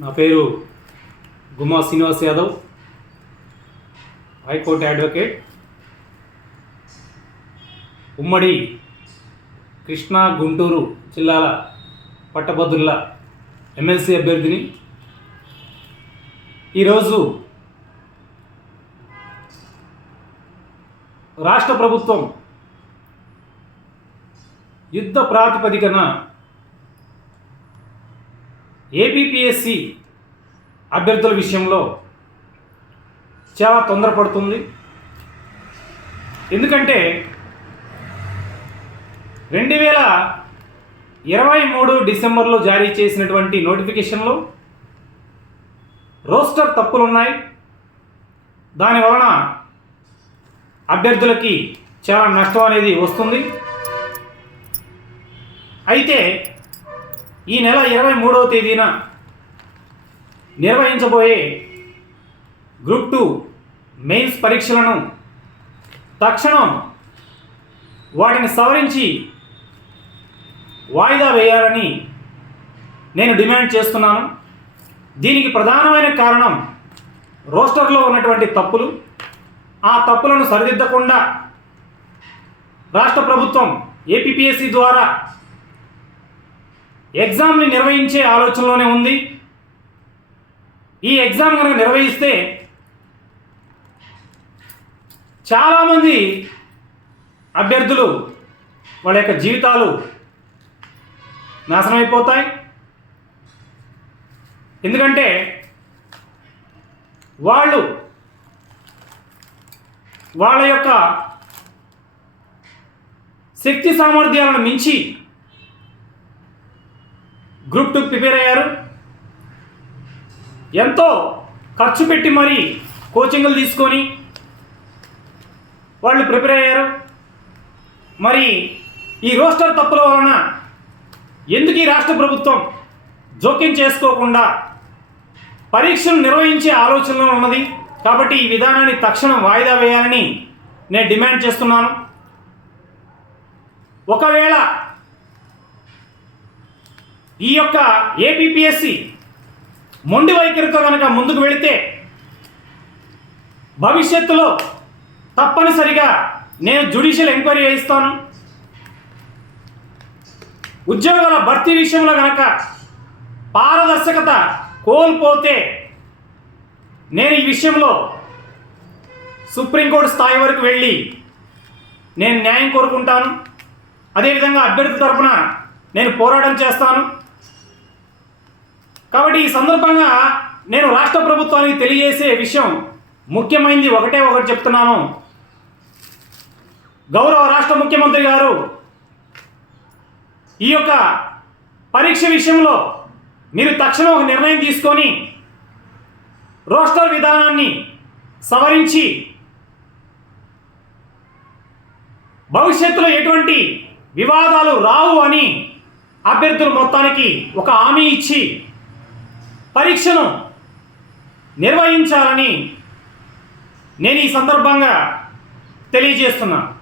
నా పేరు గుమా Srinivas Yadav high court advocate ఉమ్మడి కృష్ణా గుంటూరు జిల్లాల పట్టభద్రుల ఎమ్మెల్సీ అభ్యర్థిని. ఈరోజు రాష్ట్ర ప్రభుత్వం యుద్ధ ప్రాతిపదికన ఏబిపిఎస్సి అభ్యర్థుల విషయంలో చాలా తొందరపడుతుంది. ఎందుకంటే రెండు వేల ఇరవై మూడు డిసెంబర్లో జారీ చేసినటువంటి నోటిఫికేషన్లో రోస్టర్ తప్పులున్నాయి. దాని వలన అభ్యర్థులకి చాలా నష్టం అనేది వస్తుంది. అయితే ఈ నెల ఇరవై మూడవ తేదీన నిర్వహించబోయే గ్రూప్ టూ మెయిన్స్ పరీక్షలను తక్షణం వాటిని సవరించి వాయిదా వేయాలని నేను డిమాండ్ చేస్తున్నాను. దీనికి ప్రధానమైన కారణం రోస్టర్లో ఉన్నటువంటి తప్పులు. ఆ తప్పులను సరిదిద్దకుండా రాష్ట్ర ప్రభుత్వం ఏపీపీఎస్సి ద్వారా ఎగ్జామ్ని నిర్వహించే ఆలోచనలోనే ఉంది. ఈ ఎగ్జామ్ కనుక నిర్వహిస్తే చాలామంది అభ్యర్థులు వాళ్ళ యొక్క జీవితాలు నాశనమైపోతాయి. ఎందుకంటే వాళ్ళు వాళ్ళ యొక్క శక్తి సామర్థ్యాలను మించి గ్రూప్ టూ ప్రిపేర్ అయ్యారు. ఎంతో ఖర్చు పెట్టి మరీ కోచింగ్లు తీసుకొని వాళ్ళు ప్రిపేర్ అయ్యారు. మరి ఈ రోస్టర్ తప్పుల వలన ఎందుకు ఈ రాష్ట్ర ప్రభుత్వం జోక్యం చేసుకోకుండా పరీక్షలు నిర్వహించే ఆలోచనలో ఉన్నది? కాబట్టి ఈ విధానాన్ని తక్షణం వాయిదా వేయాలని నేను డిమాండ్ చేస్తున్నాను. ఒకవేళ ఈ యొక్క ఏపీపీఎస్సి మొండి వైఖరితో కనుక ముందుకు వెళితే భవిష్యత్తులో తప్పనిసరిగా నేను జ్యుడిషియల్ ఎంక్వైరీ చేయిస్తాను. ఉద్యోగాల భర్తీ విషయంలో కనుక పారదర్శకత కోల్పోతే నేను ఈ విషయంలో సుప్రీంకోర్టు స్థాయి వరకు వెళ్ళి నేను న్యాయం కోరుకుంటాను. అదేవిధంగా అభ్యర్థి తరపున నేను పోరాటం చేస్తాను. కాబట్టి ఈ సందర్భంగా నేను రాష్ట్ర ప్రభుత్వానికి తెలియజేసే విషయం ముఖ్యమైనది ఒకటే ఒకటి చెప్తున్నాను. గౌరవ రాష్ట్ర ముఖ్యమంత్రి గారు ఈ యొక్క పరీక్ష విషయంలో మీరు తక్షణం ఒక నిర్ణయం తీసుకొని రోస్టర్ విధానాన్ని సవరించి భవిష్యత్తులో ఎటువంటి వివాదాలు రావు అని అభ్యర్థులు మొత్తానికి ఒక హామీ ఇచ్చి పరీక్షను నిర్వహించాలని నేను ఈ సందర్భంగా తెలియజేస్తున్నాను